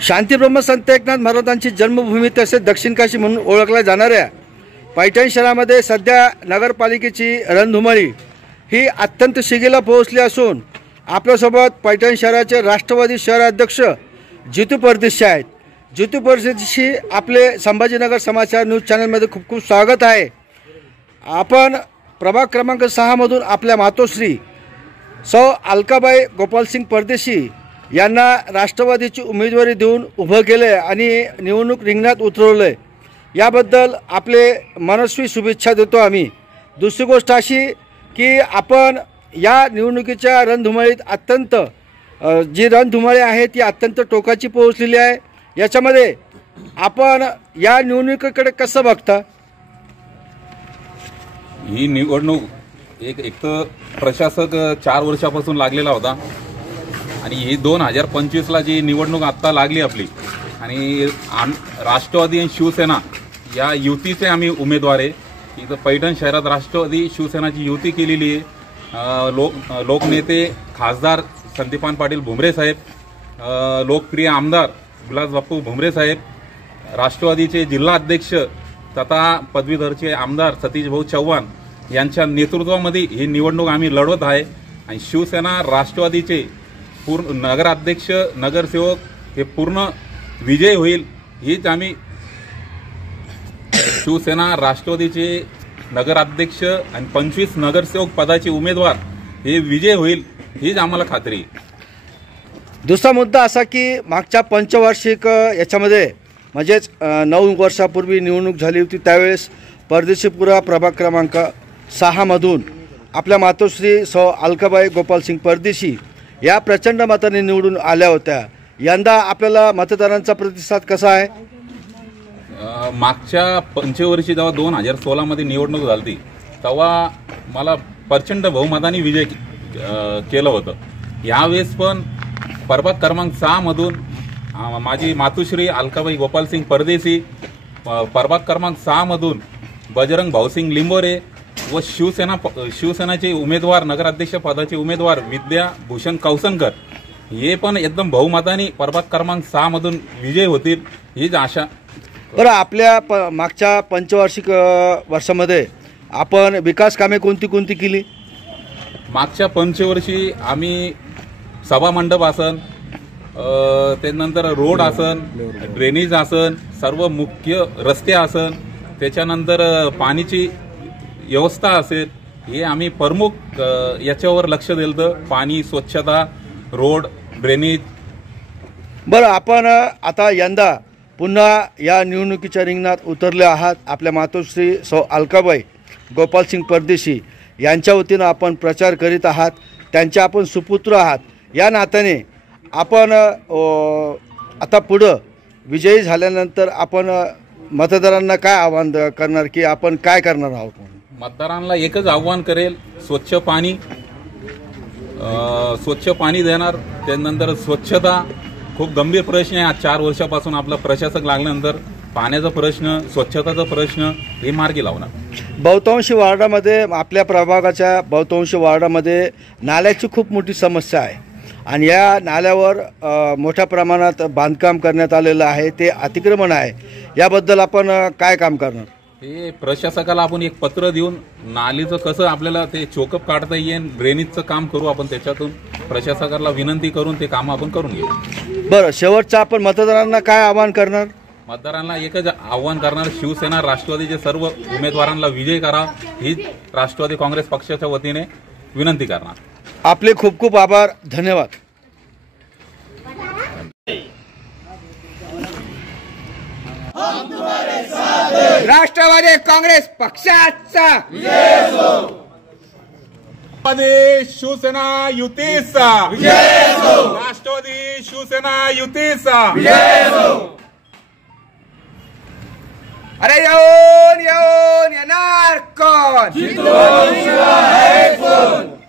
शांतीब्रह्म संत एकनाथ महाराजांची जन्मभूमी तसेच दक्षिण काशी म्हणून ओळखल्या जाणाऱ्या पैठण शहरामध्ये सध्या नगरपालिकेची रणधुमाळी ही अत्यंत शिगेला पोहोचली असून आपल्यासोबत पैठण शहराचे राष्ट्रवादी शहराध्यक्ष जितू परदेशी आहेत। जितू परदेशी आपले संभाजीनगर समाचार न्यूज चॅनलमध्ये खूप खूप स्वागत आहे। आपण प्रभाग क्रमांक 6 मधून आपल्या मातोश्री सौ अलकाबाई गोपालसिंग परदेशी यांना राष्ट्रवादीची उमेदवारी देऊन उभं केले आणि निवडणूक रिंगणात उतरवले, याबद्दल आपले मनस्वी शुभेच्छा देतो आम्ही। दुसरी गोष्ट अशी की आपण या निवडणुकीच्या रणधुमाळीत अत्यंत जी रणधुमाळी आहे ती अत्यंत टोकाची पोहोचलेली आहे। याच्यामध्ये आपण या निवडणुकीकडे कसं बघता? ही निवडणूक एक तर प्रशासक 4 वर्षापासून लागलेला होता आणि ही 2025ला जी निवडणूक आत्ता लागली आपली आणि राष्ट्रवादी आणि शिवसेना या युतीचे आम्ही उमेदवार आहे। इथं पैठण शहरात राष्ट्रवादी शिवसेनाची युती केलेली आहे। लोकनेते खासदार संदीपान पाटील भुमरे साहेब, लोकप्रिय आमदार विलास बापू भुमरे साहेब, राष्ट्रवादीचे जिल्हा अध्यक्ष तथा पदवीधरचे आमदार सतीश भाऊ चव्हाण यांच्या नेतृत्वामध्ये ही निवडणूक आम्ही लढवत आहे आणि शिवसेना राष्ट्रवादीचे पूर्ण नगराध्यक्ष नगरसेवक हे पूर्ण विजय होईल हीच आम्ही शिवसेना राष्ट्रवादीचे नगराध्यक्ष आणि 25 नगरसेवक पदाचे उमेदवार हे विजय होईल हीच आम्हाला खात्री आहे। दुसरा मुद्दा असा की मागच्या पंचवार्षिक याच्यामध्ये म्हणजेच 9 वर्षापूर्वी निवडणूक झाली होती, त्यावेळेस परदेशीपुरा प्रभाग क्रमांक 6 मधून आपल्या मातोश्री सौ अलकाबाई गोपालसिंग परदेशी या प्रचंड मताने निवडून आल्या होत्या। यंदा आपल्याला मतदारांचा प्रतिसाद कसा आहे? मागच्या पंचवर्षी जेव्हा 2016 मध्ये निवडणूक झाली तेव्हा मला प्रचंड बहुमताने विजय केलं होतं। यावेळेस पण प्रभाग क्रमांक 6 मधून माझी मातोश्री अलकाबाई गोपालसिंग परदेशी, प्रभाग क्रमांक 6 मधून बजरंग भाऊसिंग लिंबोरे व शिवसेनाचे उमेदवार नगराध्यक्ष पदाचे उमेदवार विद्या भूषण कौसनकर हे पण एकदम बहुमताने प्रभाग क्रमांक 6 मधून विजय होतील हीच आशा। बरं, आपल्या मागच्या पंचवार्षिक वर्षामध्ये आपण विकास कामे कोणती कोणती केली? मागच्या पंचवर्षी आम्ही सभा मंडप आसन, त्यानंतर रोड आसन, ड्रेनेज आसन, सर्व मुख्य रस्ते आसन, त्याच्यानंतर पाण्याची व्यवस्था असेल हे आम्ही प्रमुख याच्यावर लक्ष दिलं, पाणी स्वच्छता, रोड, ड्रेनेज। बरं, आपण आता यंदा पुन्हा या निवडणुकीच्या रिंगणात उतरले आहात। आपल्या मातोश्री सौ अलकाबाई गोपालसिंग परदेशी यांच्या वतीनं आपण प्रचार करीत आहात, त्यांचे आपण सुपुत्र आहात। या नात्याने आपण आता पुढं विजयी झाल्यानंतर आपण मतदारांना काय आव्हान करणार की आपण काय करणार आहोत? मतदारांना एकच आव्हान करेल, स्वच्छ पाणी देणार। त्यानंतर स्वच्छता खूप गंभीर प्रश्न आहे। आज 4 वर्षापासून आपला प्रशासक लागल्यानंतर पाण्याचा प्रश्न, स्वच्छताचा प्रश्न हे मार्गी लावणार। बहुतांशी वार्डामध्ये, आपल्या प्रभागाच्या बहुतांशी वार्डामध्ये नाल्याची खूप मोठी समस्या आहे आणि या नाल्यावर मोठ्या प्रमाणात बांधकाम करण्यात आलेलं आहे, ते अतिक्रमण आहे। याबद्दल आपण काय काम करणार? हे प्रशासकाला आपण एक पत्र देऊन नालीचं कसं आपल्याला ते चोकअप काढता येईल, ड्रेनेजचं काम करू आपण, त्याच्यातून प्रशासकाला विनंती करून ते काम आपण करून घेऊ। बरं, शेवटचं आपण मतदारांना काय आवाहन करणार? मतदारांना एकच आव्हान करणार, शिवसेना राष्ट्रवादीचे सर्व उमेदवारांना विजय करा ही राष्ट्रवादी काँग्रेस पक्षाच्या वतीने विनंती करणार। आपले खूप खूप आभार, धन्यवाद। राष्ट्रवादी काँग्रेस पक्षाचा शिवसेना युतीचा राष्ट्रवादी शिवसेना युतीचा। अरे येऊन येणार कोण?